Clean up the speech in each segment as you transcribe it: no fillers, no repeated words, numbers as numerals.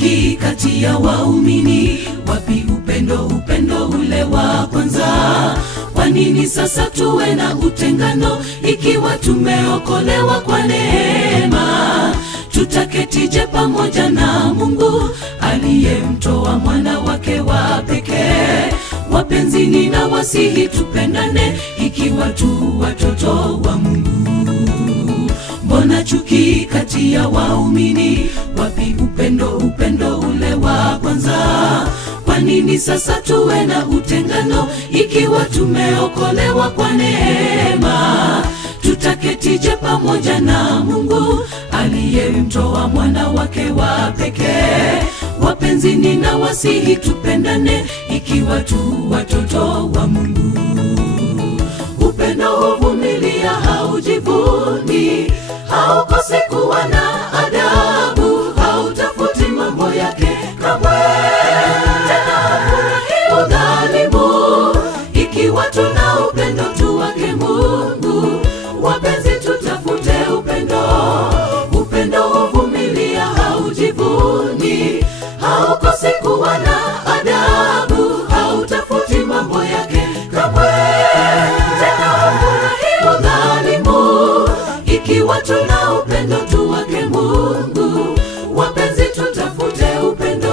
chuki kati ya waumini? Wapi upendo ule wa kwanza? Kwa nini sasa tuwe na utengano ikiwa tumeokolewa kwa neema? Tutaketije pamoja na Mungu aliyemtoa mwana wake wa pekee? Wapenzi, ninawasihi tupendane ikiwa tu watoto wa Mungu. Mbona chuki kati ya waumini? Wapi upendo ule wa kwanza? Kwa nini sasa tuwe na utengano ikiwa tumeokolewa kwa neema? Tutaketije pamoja na Mungu aliyemtoa mwana wake wa pekee? Wapenzi, ninawasihi tupendane ikiwa tu watoto wa Mungu. Upendo huvumilia, haujivuni, haukosi kuwa na adabu, hautafuti mambo yake kamwe, tena hafurahi udhalimu. Ikiwa tuna upendo tu wake Mungu, wapenzi, tutafute upendo. Upendo huvumilia, haujivuni, haukosi kuwa na adabu, hautafuti mambo yake kamwe, tena hafurahi udhalimu. Ikiwa tuna upendo tu wake Mungu, wapenzi, tutafute upendo.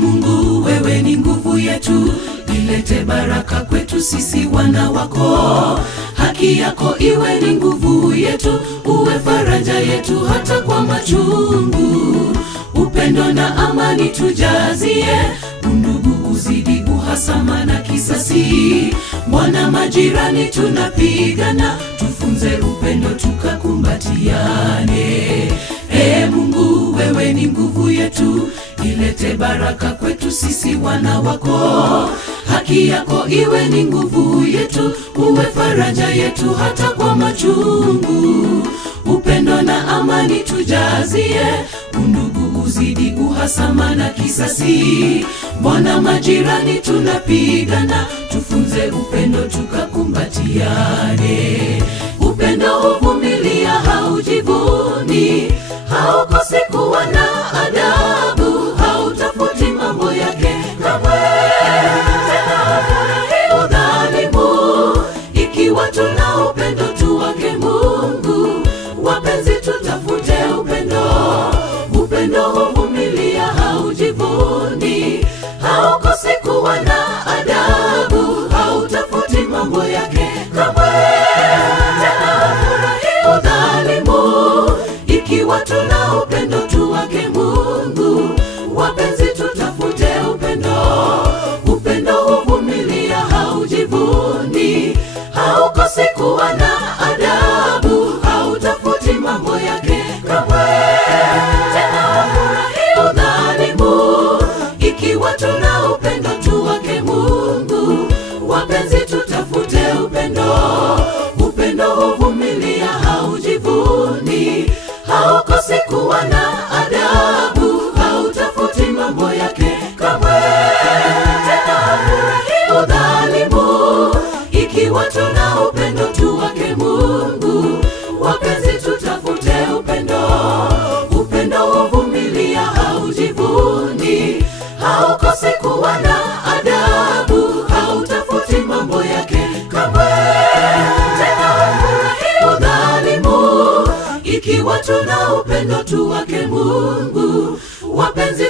Mungu, wewe ni nguvu yetu, ilete baraka kwetu sisi wana wako. Haki yako iwe ni nguvu yetu, uwe faraja yetu hata kwa machungu. Upendo na amani tujazie, undugu uzidi, uhasama na kisasi. Mwana majirani tunapigana, tufunze upendo tukakumbatiane. Mungu, wewe ni nguvu yetu, ilete baraka kwetu sisi wana wako. Haki yako iwe ni nguvu yetu, uwe faraja yetu hata kwa machungu. Upendo na amani tujazie, undugu uzidi, uhasama na kisasi. Mbona majirani tunapigana, tufunze upendo tukakumbatiane. Upendo huvumilia, haujivuni, haukosi kuwa na adabu, hautafuti mambo yake kamwe, tena hafurahi udhalimu. Ikiwa tuna upendo tu wake Mungu, wapenzi, tutafute upendo. Upendo huvumilia, haujivuni, haukosi kuwa na adabu, hautafuti mambo yake kamwe, tena hafurahi udhalimu. Ikiwa tuna upendo tu wake Mungu, wapenzi, tutafute upendo. Upendo huvumilia, haujivuni, haukosi kuwa na adabu, hautafuti mambo yake kamwe, tena hafurahi udhalimu. Ikiwa tuna upendo tu wake Mungu, wapenzi, tutafute upendo. Upendo huvumilia, haujivuni, haukosi kuwa na adabu, hautafuti mambo yake kamwe, tena hafurahi udhalimu. Ikiwa tuna upendo tu wake Mungu, wapenzi, tutafute upendo. Upendo huvumilia, haujivuni, haukosi kuwa na adabu, hautafuti mambo yake kamwe, tena hafurahi udhalimu. Ikiwa tuna upendo tu wake Mungu, wapenzi,